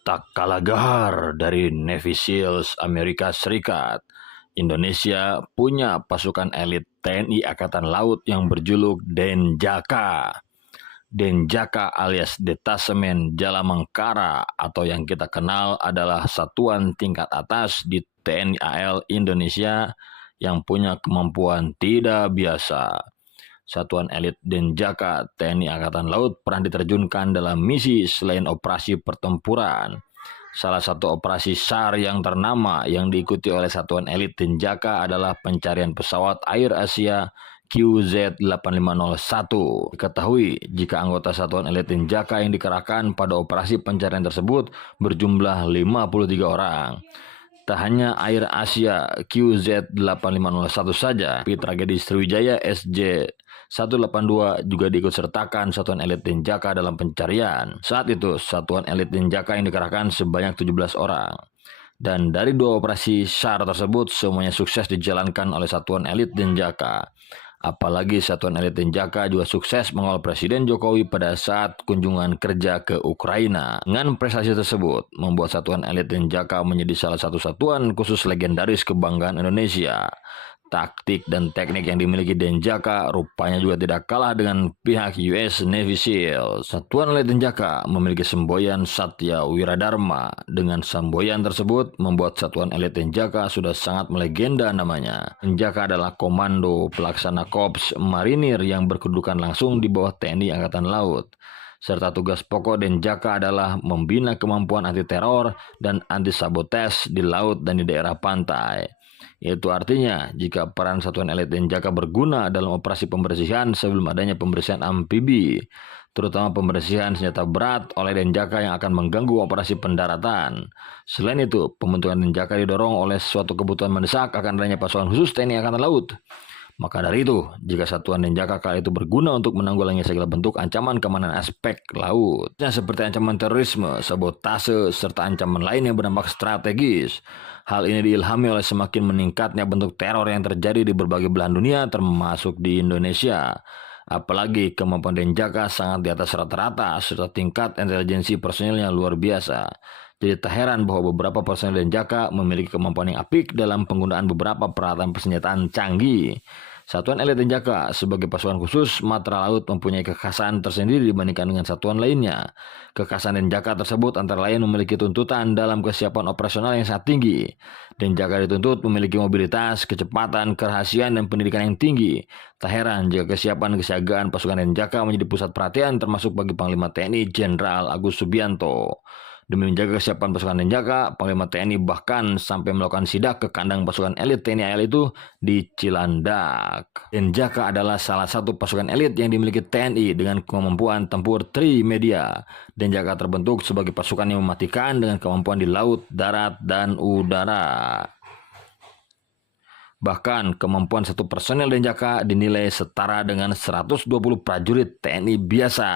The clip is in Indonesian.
Tak kalah gahar dari Navy SEALs Amerika Serikat, Indonesia punya pasukan elit TNI Angkatan Laut yang berjuluk Denjaka. Denjaka alias Detasemen Jalamangkara atau yang kita kenal adalah satuan tingkat atas di TNI AL Indonesia yang punya kemampuan tidak biasa. Satuan elit Denjaka TNI Angkatan Laut pernah diterjunkan dalam misi selain operasi pertempuran. Salah satu operasi SAR yang ternama yang diikuti oleh satuan elit Denjaka adalah pencarian pesawat Air Asia QZ8501. Diketahui jika anggota satuan elit Denjaka yang dikerahkan pada operasi pencarian tersebut berjumlah 53 orang. Tak hanya Air Asia QZ8501 saja, tapi tragedi Sriwijaya SJ 182 juga diikut sertakan satuan elit Denjaka dalam pencarian. Saat itu, satuan elit Denjaka yang dikerahkan sebanyak 17 orang. Dan dari dua operasi SAR tersebut, semuanya sukses dijalankan oleh satuan elit Denjaka. Apalagi satuan elit Denjaka juga sukses mengawal Presiden Jokowi pada saat kunjungan kerja ke Ukraina. Dengan prestasi tersebut, membuat satuan elit Denjaka menjadi salah satu satuan khusus legendaris kebanggaan Indonesia. Taktik dan teknik yang dimiliki Denjaka rupanya juga tidak kalah dengan pihak US Navy SEAL. Satuan elit Denjaka memiliki semboyan Satya Wiradharma. Dengan semboyan tersebut membuat satuan elit Denjaka sudah sangat melegenda namanya. Denjaka adalah komando pelaksana Korps Marinir yang berkedudukan langsung di bawah TNI Angkatan Laut. Serta tugas pokok Denjaka adalah membina kemampuan anti teror dan anti sabotage di laut dan di daerah pantai. Itu artinya, jika peran satuan elit Denjaka berguna dalam operasi pembersihan sebelum adanya pembersihan amfibi, terutama pembersihan senjata berat oleh Denjaka yang akan mengganggu operasi pendaratan. Selain itu, pembentukan Denjaka didorong oleh suatu kebutuhan mendesak akan adanya pasukan khusus TNI Angkatan Laut. Maka dari itu, jika satuan Denjaka kala itu berguna untuk menanggulangi segala bentuk ancaman keamanan aspek laut, seperti ancaman terorisme, sabotase, serta ancaman lain yang berdampak strategis. Hal ini diilhami oleh semakin meningkatnya bentuk teror yang terjadi di berbagai belahan dunia, termasuk di Indonesia. Apalagi kemampuan Denjaka sangat di atas rata-rata, serta tingkat intelijensi personilnya luar biasa. Jadi tak heran bahwa beberapa personel Denjaka memiliki kemampuan yang apik dalam penggunaan beberapa peralatan persenjataan canggih. Satuan elit Denjaka sebagai pasukan khusus matra laut mempunyai kekhasan tersendiri dibandingkan dengan satuan lainnya. Kekhasan Denjaka tersebut antara lain memiliki tuntutan dalam kesiapan operasional yang sangat tinggi. Denjaka dituntut memiliki mobilitas, kecepatan, kerahasiaan, dan pendidikan yang tinggi. Tak heran jika kesiapan kesiagaan pasukan Denjaka menjadi pusat perhatian termasuk bagi Panglima TNI Jenderal Agus Subianto. Demi menjaga kesiapan pasukan Denjaka, Panglima TNI bahkan sampai melakukan sidak ke kandang pasukan elit TNI AL itu di Cilandak. Denjaka adalah salah satu pasukan elit yang dimiliki TNI dengan kemampuan tempur trimedia. Denjaka terbentuk sebagai pasukan yang mematikan dengan kemampuan di laut, darat, dan udara. Bahkan kemampuan satu personel Denjaka dinilai setara dengan 120 prajurit TNI biasa.